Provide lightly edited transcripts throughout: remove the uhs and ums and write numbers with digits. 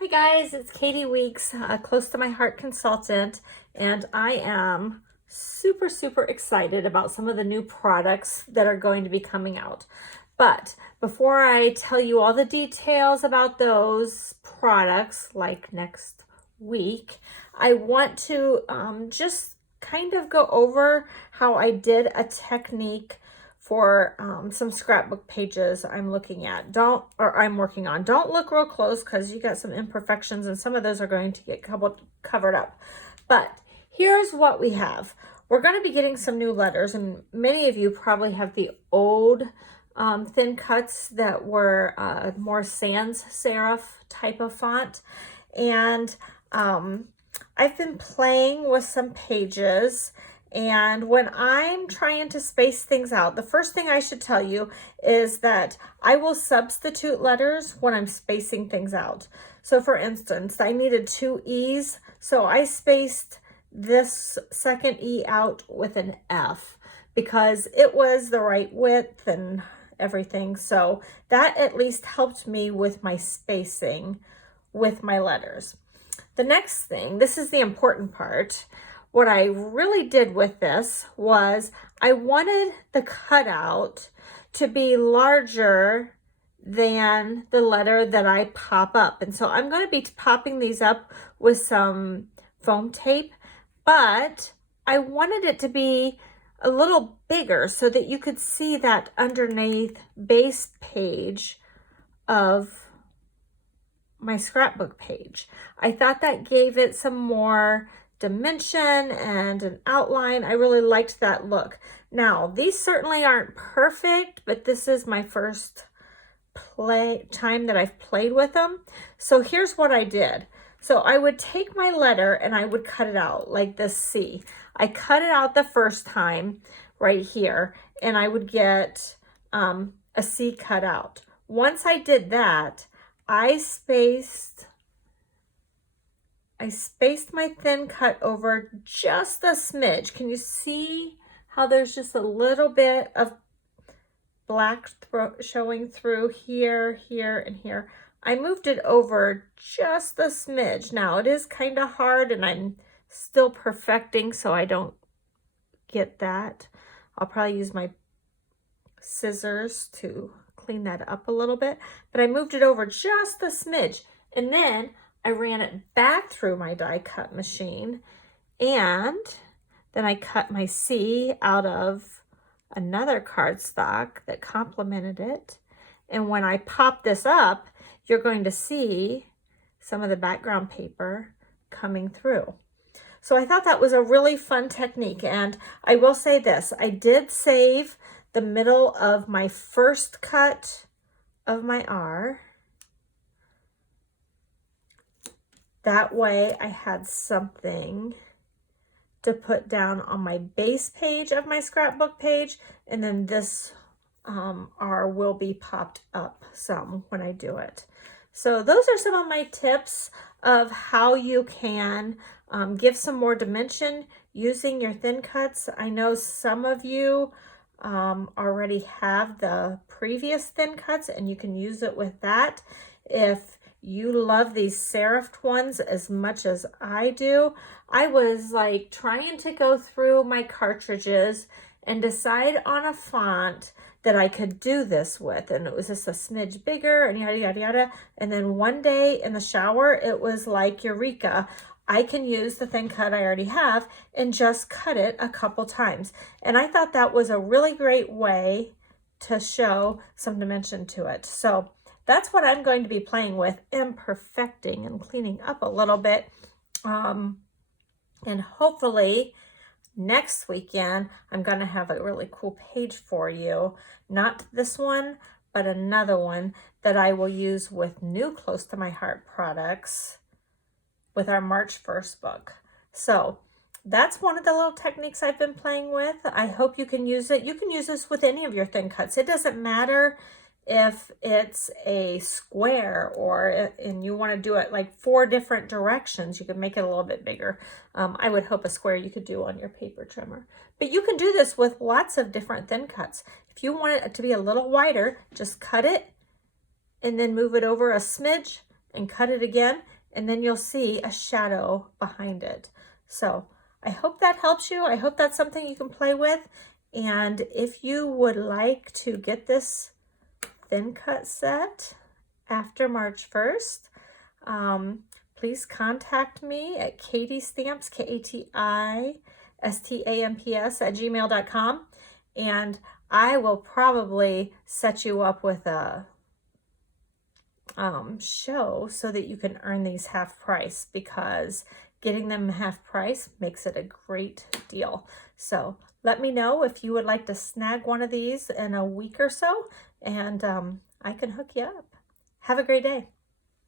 Hi guys, it's Katie Weeks, Close to My Heart consultant, and I am super excited about some of the new products that are going to be coming out. But before I tell you all the details about those products, like next week, I want to just kind of go over how I did a technique for some scrapbook pages I'm looking at. I'm working on. Don't look real close because you got some imperfections and some of those are going to get covered up. But here's what we have. We're going to be getting some new letters, and many of you probably have the old thin cuts that were more sans serif type of font. And I've been playing with some pages, and when I'm trying to space things out, the first thing I should tell you is that I will substitute letters when I'm spacing things out. So for instance, I needed two E's, so I spaced this second E out with an F because it was the right width and everything. So that at least helped me with my spacing with my letters. The next thing, this is the important part, what I really did with this was I wanted the cutout to be larger than the letter that I pop up. And so I'm going to be popping these up with some foam tape, but I wanted it to be a little bigger so that you could see that underneath base page of my scrapbook page. I thought that gave it some more dimension and an outline. I really liked that look. Now, these certainly aren't perfect, but this is my first time that I've played with them. So here's what I did. So I would take my letter and I would cut it out like this C. I cut it out the first time right here, and I would get a C cut out. Once I did that, I spaced my thin cut over just a smidge. Can you see how there's just a little bit of black showing through here, here, and here? I moved it over just a smidge. Now it is kind of hard and I'm still perfecting so I don't get that. I'll probably use my scissors to clean that up a little bit, but I moved it over just a smidge, and then I ran it back through my die cut machine, and then I cut my C out of another cardstock that complemented it. And when I pop this up, you're going to see some of the background paper coming through. So I thought that was a really fun technique, and I will say this, I did save the middle of my first cut of my R. That way I had something to put down on my base page of my scrapbook page, and then this R will be popped up some when I do it. So those are some of my tips of how you can give some more dimension using your thin cuts. I know some of you already have the previous thin cuts and you can use it with that. If you love these serifed ones as much as I do, I was like trying to go through my cartridges and decide on a font that I could do this with, and it was just a smidge bigger and yada yada yada. And then one day in the shower it was like eureka, I can use the thin cut I already have and just cut it a couple times. And I thought that was a really great way to show some dimension to it. So that's what I'm going to be playing with and perfecting and cleaning up a little bit. And hopefully next weekend, I'm going to have a really cool page for you. Not this one, but another one that I will use with new Close to My Heart products with our March 1st book. So that's one of the little techniques I've been playing with. I hope you can use it. You can use this with any of your thin cuts. It doesn't matter if it's a square and you want to do it like 4 different directions. You can make it a little bit bigger. I would hope a square you could do on your paper trimmer. But you can do this with lots of different thin cuts. If you want it to be a little wider, just cut it and then move it over a smidge and cut it again, and then you'll see a shadow behind it. So I hope that helps you. I hope that's something you can play with. And if you would like to get this thin cut set after March 1st, please contact me at katiestamps, KATISTAMPS @gmail.com, and I will probably set you up with a show so that you can earn these half price, because getting them half price makes it a great deal. So let me know if you would like to snag one of these in a week or so, and I can hook you up. Have a great day.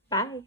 Bye.